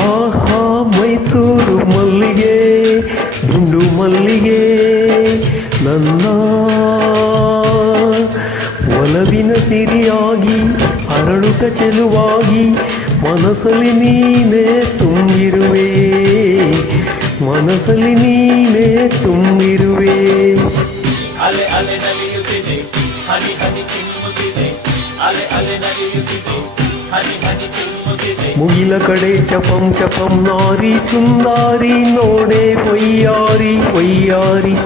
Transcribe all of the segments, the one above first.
ಆಹಾ ಮೈಸೂರು ಮಲ್ಲಿಗೆ ದುಂಡು ಮಲ್ಲಿಗೆ ನನ್ನ ಒಲವಿನ ಸಿರಿಯಾಗಿ ಅರಳುತ್ತ ಚೆಲುವಾಗಿ ಮನಸ್ಸಲ್ಲಿ ನೀನೇ ತುಂಬಿರುವೆ ಮನಸ್ಸಲ್ಲಿ ನೀನೇ ತುಂಬಿರುವೆ. ಅಲೆ ಅಲೆ ನಲಿಯುತ್ತಿದೆ ಹನಿ ಹನಿ ಚಿಮ್ಮುತ್ತಿದೆ ಅಲೆ ಅಲೆ ನಲಿಯುತ್ತಿದೆ ಹನಿ ಹನಿ ಚಿಮ್ಮುತ್ತಿದೆ. ಮುಗಿಲ ಕಡೆ ಚಪಂ ಚಪಂ ನಾರಿ ಸುಂದಾರಿ ನೋಡೆ ವಯ್ಯಾರಿ ವಯ್ಯಾರಿ.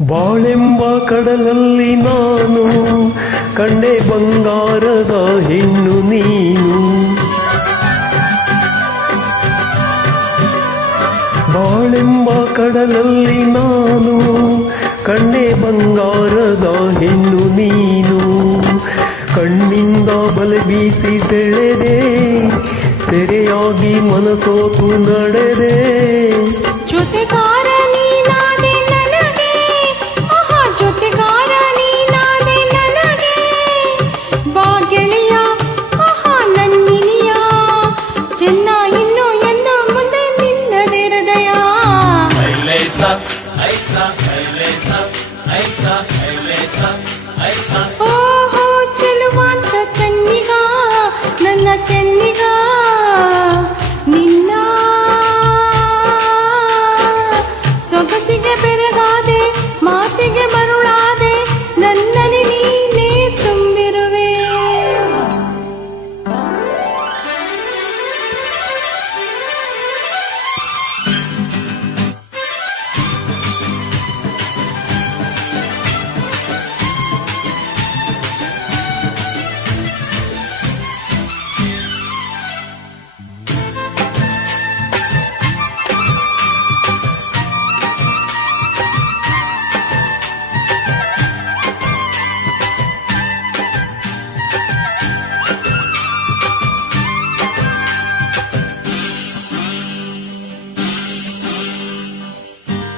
ಬಾಳೆಂಬ ಕಡಲಲ್ಲಿ ನಾನು ಕಂಡೆ ಬಂಗಾರದ ಹೆಣ್ಣು ನೀನು. ಬಾಳೆಂಬ ಕಡಲಲ್ಲಿ ನಾನು ಕಂಡೆ ಬಂಗಾರದ ಹೆಣ್ಣು ನೀನು. ಕಣ್ಣಿಂದ ಬಲೆ ಬೀಸಿ ಸೆಳೆದೆ ಸೆರೆಯಾಗಿ ಮನಸೋತು ನಡೆದೆ. ಜೊತೆಗಾರ ನೀನಾದೆ ನನಗೆ ಜೊತೆಗಾರ ನೀನಾದೆ ನನಗೆ ಬಾ ಗೆಳೆಯ ನನ್ನಿನಿಯ ಚೆನ್ನ ಇನ್ನು ಎಂದು ಮುಂದೆ ನಿನ್ನದೆ ಹೃದಯ. ಓಹೋ ಚೆಲುವಾಂತ ಚೆನ್ನಿಗ ನನ್ನ ಚೆನ್ನಿಗ ನಿನ್ನ ಸೊಗಸಿಗೆ ಬೆರಗಾದೆ ಮಾತಿಗೆ ಮರುಳಾದೆ ನನ್ನಲ್ಲಿ ನೀನೇ ತುಂಬಿರುವೆ.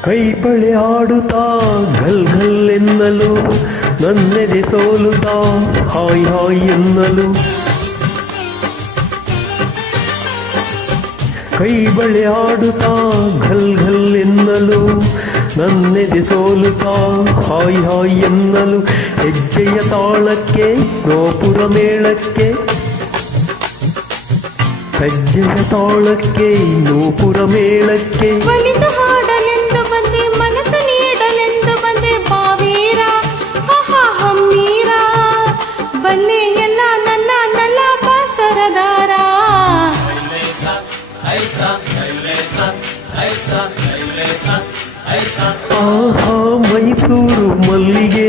ಕೈ ಬಳೆ ಆಡುತ್ತಾ ಘಲ್ ಘಲ್ ಎನ್ನಲು ನನ್ನೆದೆ ಸೋಲುತ್ತಾ ಹಾಯ್ ಹಾಯ್ ಎನ್ನಲು. ಕೈ ಬಳೆ ಆಡುತ್ತಾ ಘಲ್ ಘಲ್ ಎನ್ನಲು ನನ್ನೆದೆ ಸೋಲುತ್ತಾ ಹಾಯ್ ಹಾಯ್ ಎನ್ನಲು. ಹೆಜ್ಜೆಯ ತಾಳಕ್ಕೆ ಗೋಪುರ ಮೇಳಕ್ಕೆ ಹೆಜ್ಜೆಯ ತಾಳಕ್ಕೆ ನೂಪುರ ಮೇಳಕ್ಕೆ ಒಲಿದು ಹಾಡಲೆಂದು ಬಂದೆ ಮನಸ್ಸು ನೀಡಲೆಂದು ಬಂದೆ ಬಾವೀರ ಹಮ್ಮೀರ ಬಲ್ಲೆ ಎಲ್ಲ ನನ್ನ ನಲ್ಲ ಬಾಸರದಾರ. ಆಹಾ ಮೈಸೂರು ಮಲ್ಲಿಗೆ